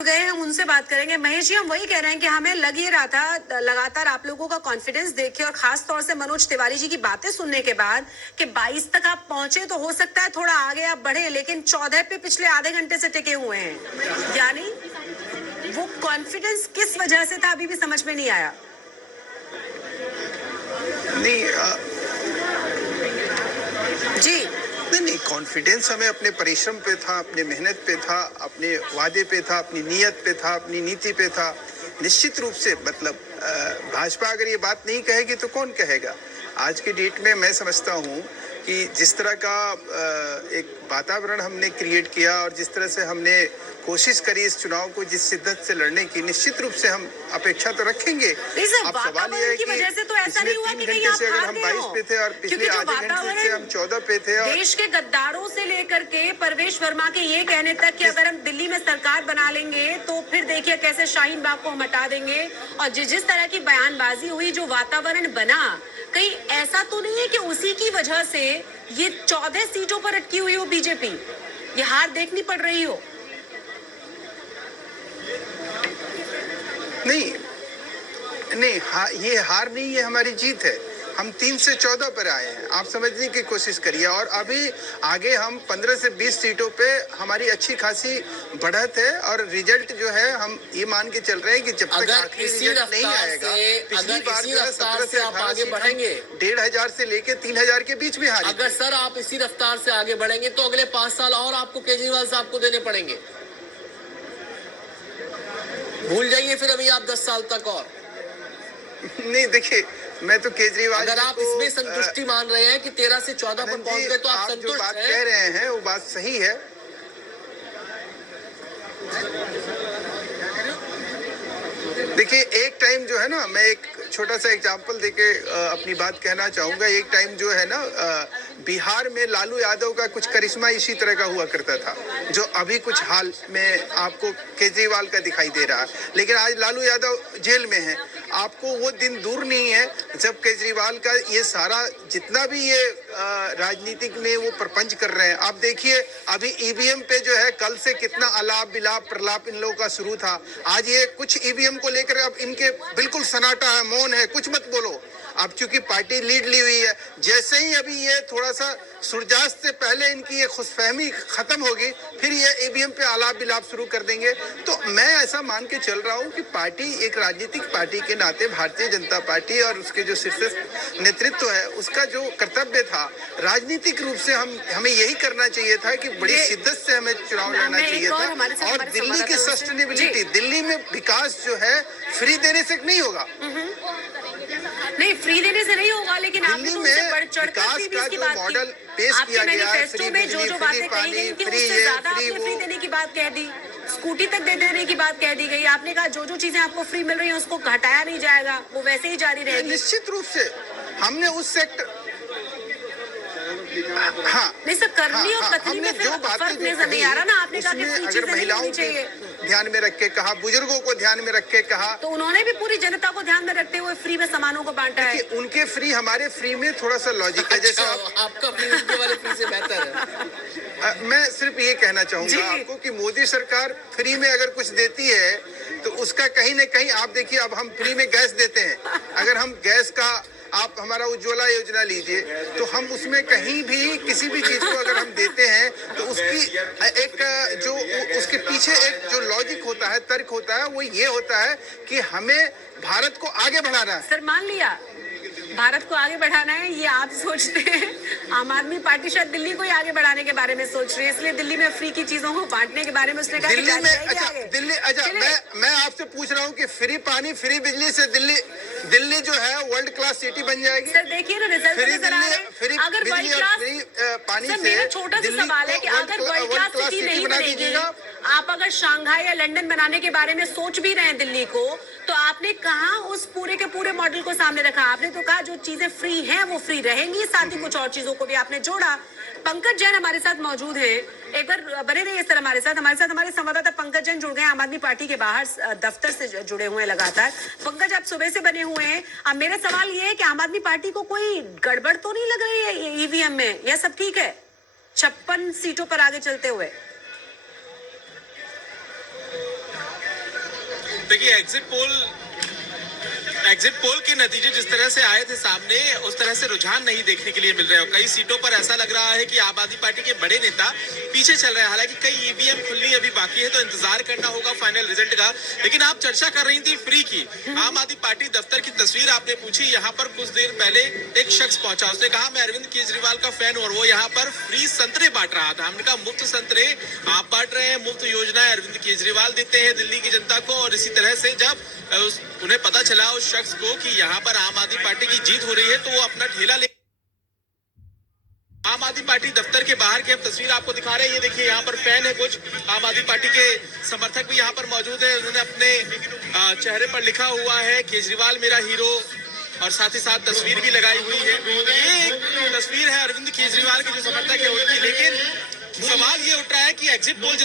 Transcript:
गए हम उनसे बात करेंगे। महेश जी, हम वही कह रहे हैं कि हमें लग ये रहा था लगातार आप लोगों का कॉन्फिडेंस देखे और खास तौर से मनोज तिवारी जी की बातें सुनने के बाद कि 22 तक आप पहुंचे तो हो सकता है थोड़ा आगे आप बढ़े, लेकिन 14 पे पिछले आधे घंटे से टिके हुए हैं। यानी वो कॉन्फिडेंस किस वजह से था, अभी भी समझ में नहीं आया। नहीं जी नहीं, कॉन्फिडेंस हमें अपने परिश्रम पे था, अपने मेहनत पे था, अपने वादे पे था, अपनी नीयत पे था, अपनी नीति पे था। निश्चित रूप से मतलब भाजपा अगर ये बात नहीं कहेगी तो कौन कहेगा। आज की डेट में मैं समझता हूँ कि जिस तरह का एक वातावरण हमने क्रिएट किया और जिस तरह से हमने कोशिश करी इस चुनाव को जिस शिद्दत से लड़ने की, निश्चित रूप से हम अपेक्षा तो रखेंगे। अब सवाल ये है कि वजह से तो ऐसा नहीं हुआ कि कहीं आप अगर हार हम गए 22 हो, पे थे और पिछले आधे घंटे से हम 14 पे थे और देश के गद्दारों से लेकर के परवेश वर्मा के ये कहने तक कि अगर हम दिल्ली में सरकार बना लेंगे तो फिर देखिए कैसे शाहीन बाग को हम हटा देंगे, और जिस तरह की बयानबाजी हुई, जो वातावरण बना, कहीं ऐसा तो नहीं है कि उसी की वजह से ये 14 सीटों पर अटकी हुई हो बीजेपी, ये हार देखनी पड़ रही हो। नहीं, ये हार नहीं, ये हमारी जीत है। हम 3 से 14 पर आए हैं, आप समझने की कोशिश करिए। और अभी आगे हम 15 से 20 सीटों पे हमारी अच्छी खासी बढ़त है और रिजल्ट जो है हम ये मान के चल रहे हैं कि जब तक आखिरी रिजल्ट नहीं आएगा, पिछली बार जो है 17 से 18 आगे बढ़ेंगे, 1,500 से लेके 3,000 के बीच में हारे। अगर सर आप इसी रफ्तार से आगे बढ़ेंगे तो अगले 5 साल और आपको केजरीवाल साहब को देने पड़ेंगे। भूल जाइए फिर अभी आप 10 साल तक और नहीं। देखिए, मैं तो केजरीवाल, अगर आप इसमें संतुष्टि मान रहे हैं कि 13 से 14 पर पहुंच गए तो आप संतुष्ट बात कह रहे हैं वो बात सही है। देखिए, एक टाइम जो है ना, मैं एक छोटा सा एग्जांपल देके अपनी बात कहना चाहूंगा। एक टाइम जो है ना, बिहार में लालू यादव का कुछ करिश्मा इसी तरह का हुआ करता था, जो अभी कुछ हाल में आपको केजरीवाल का दिखाई दे रहा है। लेकिन आज लालू यादव जेल में है। आपको वो दिन दूर नहीं है जब केजरीवाल का ये सारा जितना भी ये राजनीतिक में वो प्रपंच कर रहे हैं। आप देखिए, अभी ईवीएम पे जो है कल से कितना अलाप बिलाप प्रलाप इन लोगों का शुरू था। आज ये कुछ ईवीएम को लेकर अब इनके बिल्कुल सन्नाटा है, मौन है, कुछ मत बोलो। अब चूंकि पार्टी लीड ली हुई है, जैसे ही अभी ये थोड़ा सा सूर्यास्त से पहले इनकी ये खुशफहमी खत्म होगी, फिर ये ईवीएम पे आलाप बिलाप शुरू कर देंगे। तो मैं ऐसा मान के चल रहा हूँ कि पार्टी, एक राजनीतिक पार्टी के नाते भारतीय जनता पार्टी और उसके जो शीर्ष नेतृत्व है, उसका जो कर्तव्य था राजनीतिक रूप से हमें यही करना चाहिए था कि बड़ी शिद्दत से हमें चुनाव लड़ना चाहिए था। और दिल्ली की सस्टेनेबिलिटी, दिल्ली में विकास जो है फ्री देने से नहीं होगा। नहीं, फ्री देने से नहीं होगा, लेकिन दिल्ली में विकास का जो मॉडल पेश किया गया है, फ्री बिजली, फ्री पानी, फ्री फ्री देने की बात कह दी, स्कूटी तक दे देने की बात कह दी गई। आपने कहा जो चीजें आपको फ्री मिल रही हैं उसको घटाया नहीं जाएगा, वो वैसे ही जारी रहेगी। निश्चित रूप से हमने उस सेक्टर, नहीं सर, करनी और कथनी में जो फर्क नजर नहीं आ रहा ना। आपने कहा कि फ्री चीजें नहीं होनी चाहिए, ध्यान में रख के कहा, बुजुर्गों को ध्यान में रख के कहा, तो उन्होंने भी पूरी जनता को ध्यान में रखते हुए फ्री में सामानों को बांटा है। उनके फ्री, हमारे फ्री में थोड़ा सा लॉजिक है। जैसे आपका फ्री उनके वाले फ्री से बेहतर है। मैं सिर्फ ये कहना चाहूंगा आपको कि मोदी सरकार फ्री में अगर कुछ देती है तो उसका कहीं न कहीं, आप देखिए, अब हम फ्री में गैस देते हैं। अगर हम गैस का, आप हमारा उज्ज्वला योजना लीजिए, तो हम उसमें कहीं भी किसी भी चीज को अगर हम देते हैं तो उसकी एक जो उसके पीछे एक जो लॉजिक होता है, तर्क होता है, वो ये होता है कि हमें भारत को आगे बढ़ाना है। सर मान लिया भारत को आगे बढ़ाना है, ये आप सोचते हैं। आम आदमी पार्टी शायद दिल्ली को ही आगे बढ़ाने के बारे में सोच रही है, इसलिए दिल्ली में फ्री की चीजों को बांटने के बारे में उसने कहा दिल्ली में। मैं आपसे पूछ रहा हूँ कि फ्री पानी, फ्री बिजली से दिल्ली जो है वर्ल्ड क्लास सिटी बन जाएगी। सर देखिए ना, रिजल्ट नजर आ रहे हैं। अगर वर्ल्ड क्लास, पानी से, मेरा छोटा सा सवाल है कि अगर वर्ल्ड क्लास सिटी नहीं बनेगी, आप अगर शंघाई या लंदन बनाने के बारे में सोच भी रहे हैं दिल्ली को, तो आपने कहा उस पूरे के पूरे मॉडल को सामने रखा। आपने तो कहा जो चीजें फ्री हैं वो फ्री रहेंगी, साथ ही कुछ और चीजों को भी आपने जोड़ा। पंकज जैन हमारे साथ मौजूद है, एक बार बने रहिए सर हमारे साथ हमारे संवाददाता पंकज जैन जुड़ गए, आम आदमी पार्टी के बाहर दफ्तर से जुड़े हुए हैं लगातार। पंकज, आप सुबह से बने हुए हैं। अब मेरा सवाल ये है कि आम आदमी पार्टी को कोई गड़बड़ तो नहीं लग रही है ईवीएम में, या सब ठीक है 56 सीटों पर आगे चलते हुए? देखिए एग्जिट पोल के नतीजे जिस तरह से आए थे सामने, उस तरह से रुझान नहीं देखने के लिए मिल रहे हैं। कई सीटों पर ऐसा लग रहा है कि आम आदमी पार्टी के बड़े नेता पीछे चल रहे हैं। हालांकि कई ईवीएम खुलनी अभी बाकी है, तो इंतजार करना होगा फाइनल रिजल्ट का। लेकिन आप चर्चा कर रही थी फ्री की, आम आदमी पार्टी दफ्तर की तस्वीर आपने पूछी। यहाँ पर कुछ देर पहले एक शख्स पहुंचा, उसने कहा मैं अरविंद केजरीवाल का फैन हूं, और वो यहाँ पर फ्री संतरे बांट रहा था। हमने कहा मुफ्त संतरे आप बांट रहे हैं, मुफ्त योजनाएं अरविंद केजरीवाल देते हैं दिल्ली की जनता को। और इसी तरह से जब उन्हें पता चला उस शख्स को कि यहाँ पर आम आदमी पार्टी की जीत हो रही है, तो वो अपना ठेला ले आम आदमी पार्टी दफ्तर के बाहर की हम तस्वीर आपको दिखा रहे हैं। ये देखिए यहाँ पर फैन है, कुछ आम आदमी पार्टी के समर्थक भी यहाँ पर मौजूद है। उन्होंने अपने चेहरे पर लिखा हुआ है केजरीवाल मेरा हीरो, और साथ ही साथ तस्वीर भी लगाई हुई है। ये एक तस्वीर है अरविंद केजरीवाल के जो समर्थक है उनकी। लेकिन सवाल ये उठ रहा है कि एग्जिट पोल